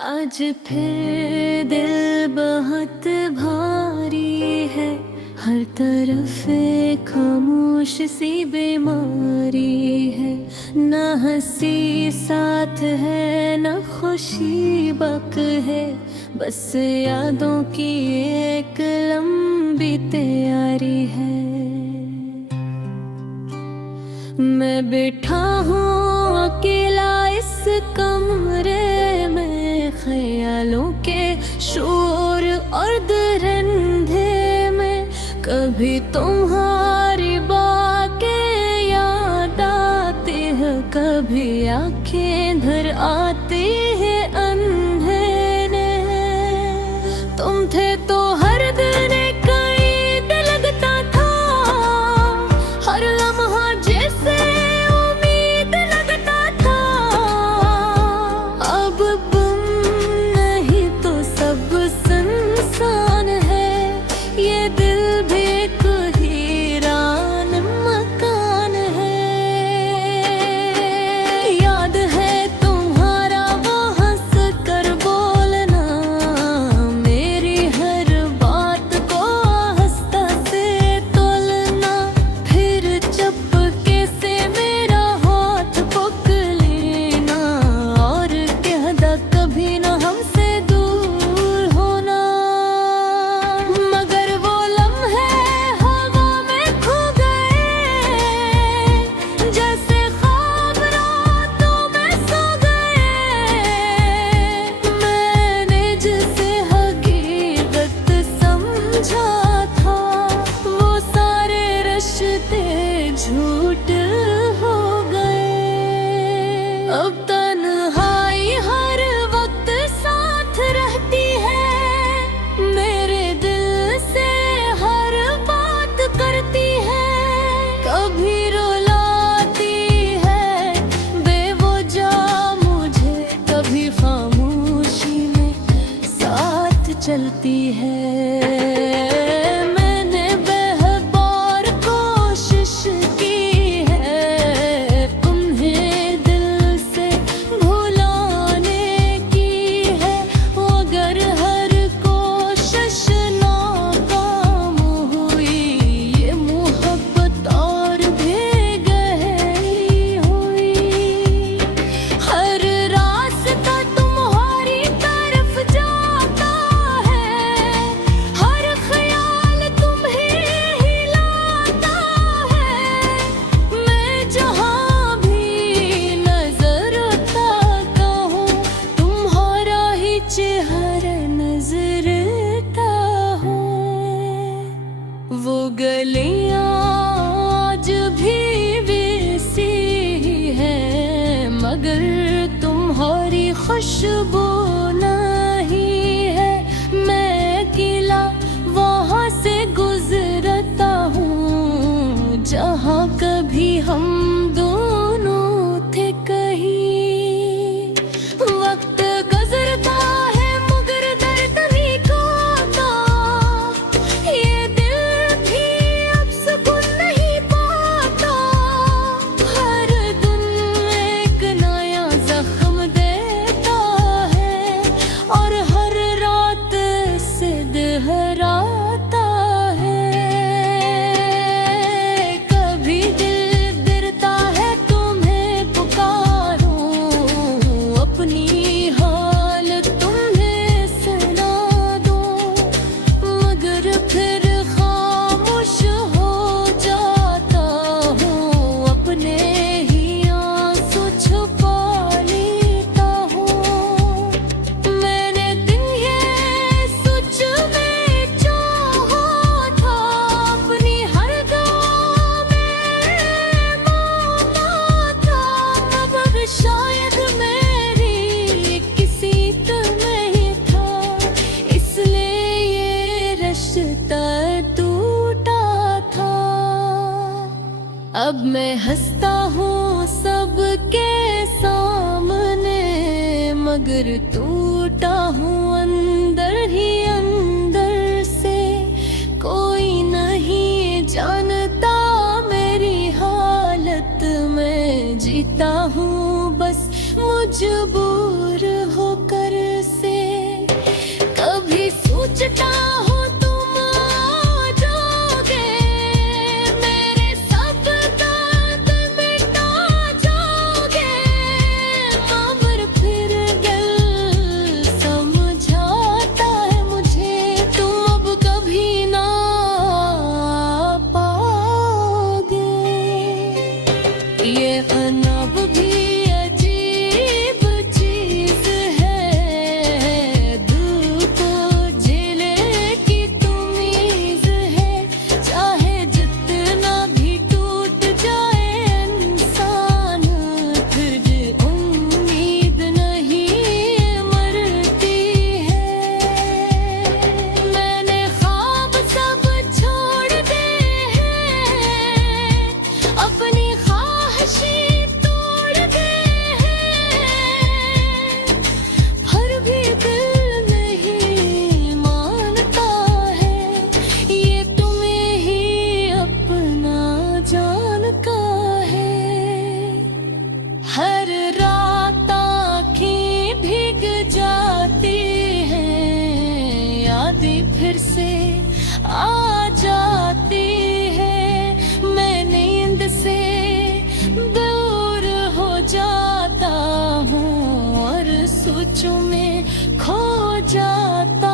आज फिर दिल बहुत भारी है, हर तरफ एक खामोश सी बीमारी है। न हंसी साथ है न खुशी बक है, बस यादों की एक लंबी तैयारी है। मैं बैठा हूँ अकेला इस कमरे में, ख्यालों के शोर और दरिंदे में। कभी तुम्हारी बातें याद आती है, कभी आंखें भर आती है अंधेरे। तुम थे तो हर दिन एक ईद लगता था, हर लम्हा जैसे उम्मीद लगता था। अब तुम नहीं तो सब सुनसान है, ये दिल भी कोई वीरान मकान है। याद है तुम्हारा वो हंस कर बोलना, मेरी हर बात को आहिस्ता से तोलना। फिर चुपके से मेरा हाथ पकड़ लेना, और कहता कभी ना हमसे दूर होना। मगर वो लम्हे हवा में खो गए, जैसे ख्वाब रातों में सो गए। मैंने जिसे हकीकत समझा था, वो सारे रिश्ते झूठ हो गए। अब तन्हाई हर वक्त साथ रहती है, मेरे दिल से हर बात करती है। कभी रुलाती है बेवजह मुझे, कभी खामोशी में साथ चलती है। मैंने बेहद कोशिश की है, तुम्हें दिल से भुलाने की है। अगर हर कोशिश नाकाम हुई, ये मोहब्बत और भी गहरी हुई। हर रास्ता तुम्हारी तरफ जाता है, हर ख्याल तुम्हें हिलाता है। मैं जहाँ भी नजर आता हूँ, तुम्हारा ही चेहरा नजर आता है। वो गलियाँ आज भी वैसी ही है, मगर तुम्हारी खुशबू नहीं है। मैं अकेला वहाँ से गुजरता हूँ, जहाँ कभी हम दोनों थे कहीं। वक्त गुजरता है मगर दर्द नहीं खाता, ये दिल भी अब सुकून नहीं पाता। हर दिन एक नया जख्म देता है, और हर रात से दोहराता है। कभी दिल गिरता है तुम्हें पुकारूं, अपनी हाल तुम्हें सुना दूं। मगर फिर खामोश हो जाता हूँ, अपने ही आंसू छुपा लेता हूँ। मैंने दिन ये सोच में चाहा था, अपनी हर दुआ में मांगा था। मगर शायद मेरी किस्मत में ही था, इसलिए ये रिश्ता टूटा था। अब मैं हंसता हूँ सबके सामने, मगर टूटा हूँ अंदर ही अंदर से। कोई नहीं जानता मेरी हालत में, जीता हूँ बस मजबूर होकर। फिर से आ जाती है। मैं नींद से दूर हो जाता हूँ और सोचों में खो जाता